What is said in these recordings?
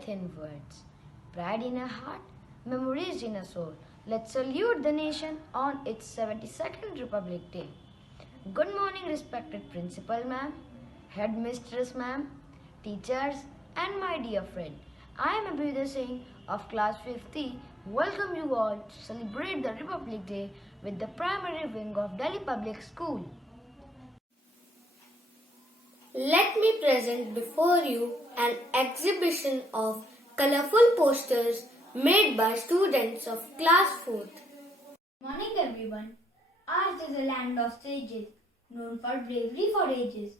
faith in words, pride in a heart, memories in a soul. Let's salute the nation on its 72nd Republic Day. Good morning, respected Principal Ma'am, Headmistress Ma'am, teachers, and my dear friend. I am Abhyuday Singh of Class 5th. Welcome you all to celebrate the Republic Day with the primary wing of Delhi Public School. Let me present before you an exhibition of colorful posters made by students of class 4th. Good morning everyone. Ours is a land of sages, known for bravery for ages.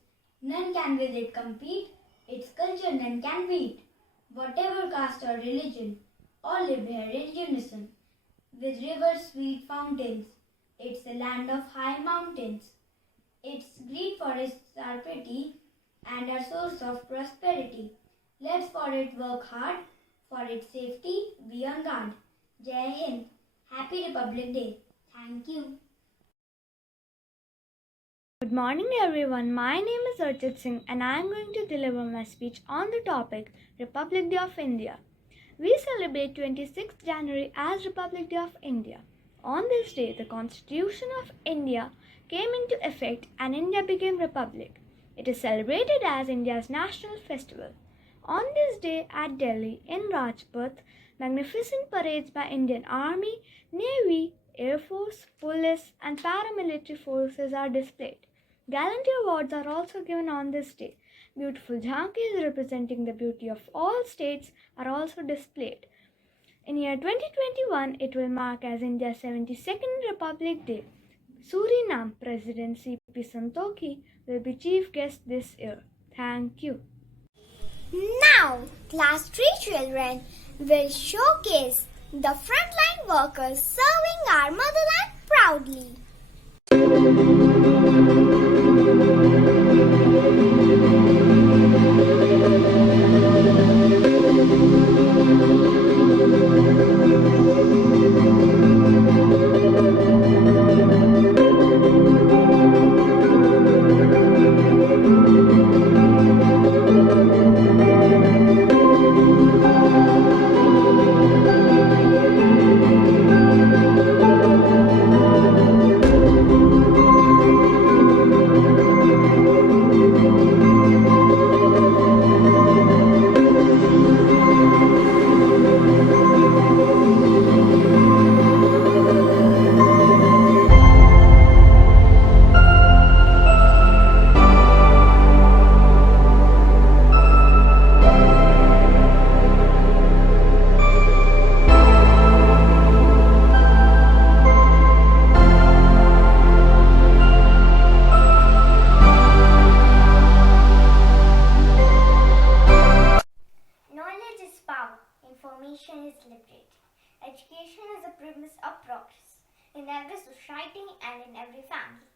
None can with it compete, its culture none can beat. Whatever caste or religion, all live here in unison. With rivers, sweet fountains, it's a land of high mountains. Its green forests are pretty and a source of prosperity. Let's for it work hard, for its safety be on guard. Jai Hind. Happy Republic Day. Thank you. Good morning everyone, my name is Archit Singh and I am going to deliver my speech on the topic Republic Day of India. We celebrate 26th January as Republic Day of India. On this day, the Constitution of India came into effect and India became Republic. It is celebrated as India's national festival. On this day at Delhi, in Rajpath, magnificent parades by Indian Army, Navy, Air Force, Police and paramilitary forces are displayed. Gallantry awards are also given on this day. Beautiful jhankis representing the beauty of all states are also displayed. In year 2021, it will mark as India's 72nd Republic Day. Suriname President C.P. Santokhi will be chief guest this year. Thank you. Now, class 3 children will showcase the frontline workers serving our motherland proudly. Information is liberating. Education is a premise of progress in every society and in every family.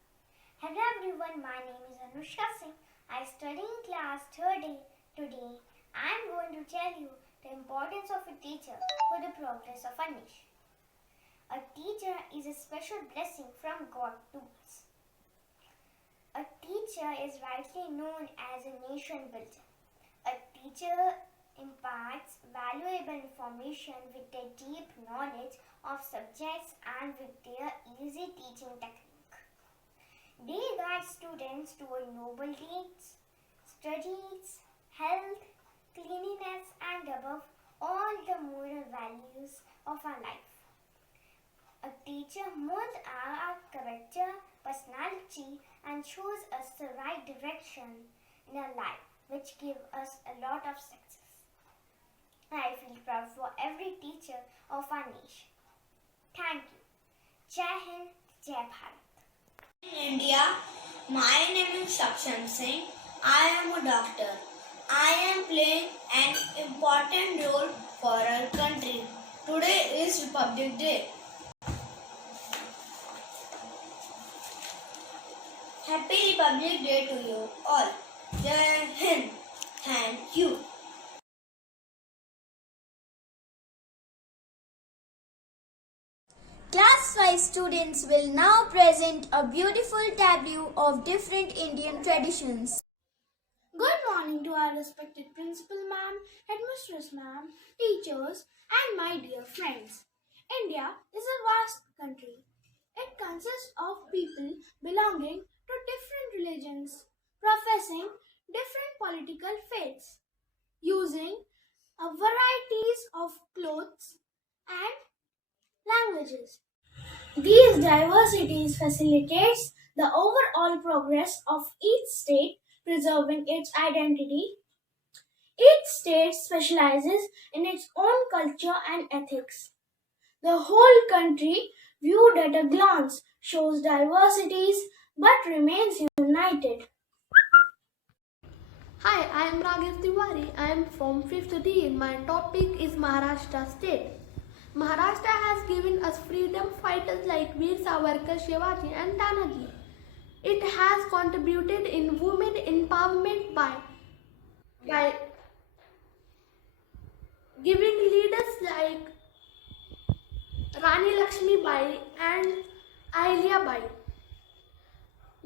Hello everyone, my name is Anushka Singh. I study in class 3rd A. Today, I am going to tell you the importance of a teacher for the progress of a nation. A teacher is a special blessing from God to us. A teacher is rightly known as a nation builder. A teacher imparts valuable information with their deep knowledge of subjects and with their easy teaching technique. They guide students toward noble deeds, studies, health, cleanliness and above all the moral values of our life. A teacher molds our character, personality and shows us the right direction in our life, which gives us a lot of success. I feel proud for every teacher of our nation. Thank you. Jai Hind, Jai Bharat. In India, my name is Saksham Singh. I am a doctor. I am playing an important role for our country. Today is Republic Day. Happy Republic Day to you all. Jai Hind. Thank you. Class 5 students will now present a beautiful tableau of different Indian traditions. Good morning to our respected principal ma'am, headmistress ma'am, teachers, and my dear friends. India is a vast country. It consists of people belonging to different religions, professing different political faiths, using a varieties of clothes and languages. These diversities facilitates the overall progress of each state, preserving its identity. Each state specializes in its own culture and ethics. The whole country, viewed at a glance, shows diversities but remains united. Hi, I am Raghib Tiwari. I am from 5th D. My topic is Maharashtra state. Maharashtra has given us freedom fighters like Veer Savarkar, Shivaji and Tanaji. It has contributed in women empowerment by giving leaders like Rani Lakshmi Bai and Ahilya Bai.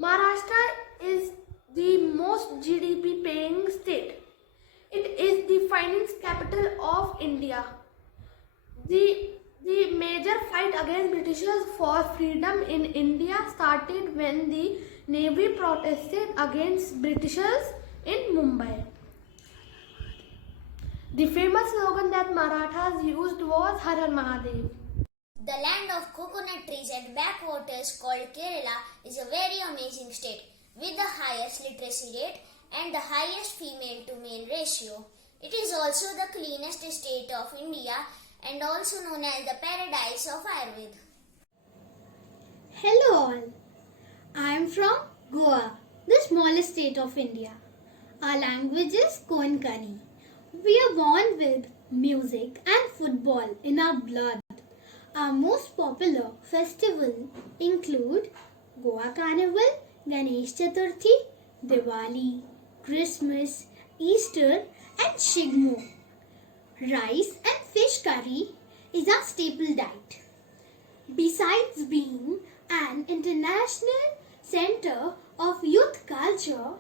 Maharashtra is the most GDP paying state. It is the finance capital of India. The major fight against Britishers for freedom in India started when the Navy protested against Britishers in Mumbai. The famous slogan that Marathas used was Har Har Mahadev. The land of coconut trees and backwaters called Kerala is a very amazing state with the highest literacy rate and the highest female to male ratio. It is also the cleanest state of India and also known as the paradise of Ayurveda. Hello all, I am from Goa, the smallest state of India. Our language is Konkani. We are born with music and football in our blood. Our most popular festivals include Goa Carnival, Ganesh Chaturthi, Diwali, Christmas, Easter and Shigmo. Rice and fish curry is our staple diet. Besides being an international center of youth culture,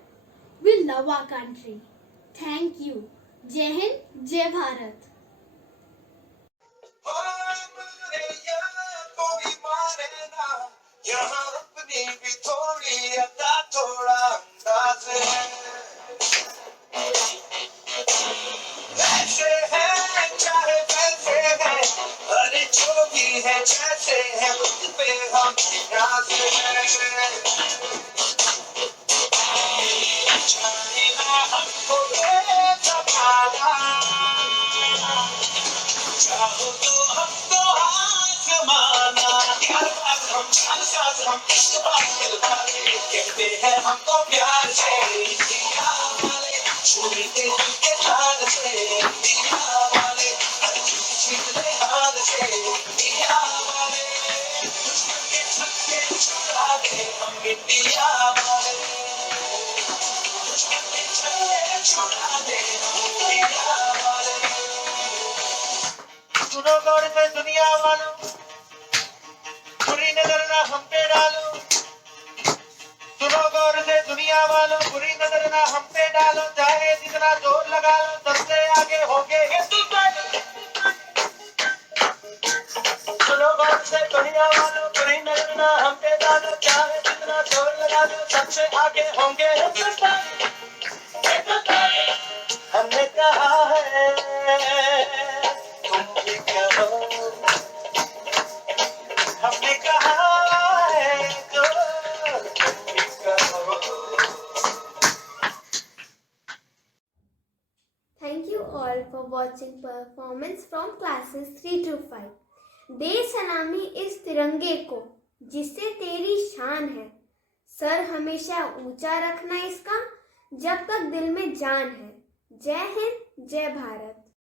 we love our country. Thank you. Jai Hind, Jai Bharat. सुनो गौर से दुनिया वालों, बुरी नजर ना हम पे डालो। सुनो गौर से दुनिया वालों, बुरी नजर ना हम पे डालो। चाहे जितना जोर लगा लो, सबसे आगे होंगे हिंदुस्तान। सुनो गौर से दुनिया वालों, बुरी नजर ना हम पे डालो। चाहे जितना जोर लगा लो, सबसे आगे होंगे हिंदुस्तान। हमने कहा है हमने कहा है तो Thank you all for watching performance from classes 3 to 5. दे सलामी इस तिरंगे को जिससे तेरी शान है। सर हमेशा ऊंचा रखना इसका जब तक दिल में जान है। जय हिंद, जय भारत।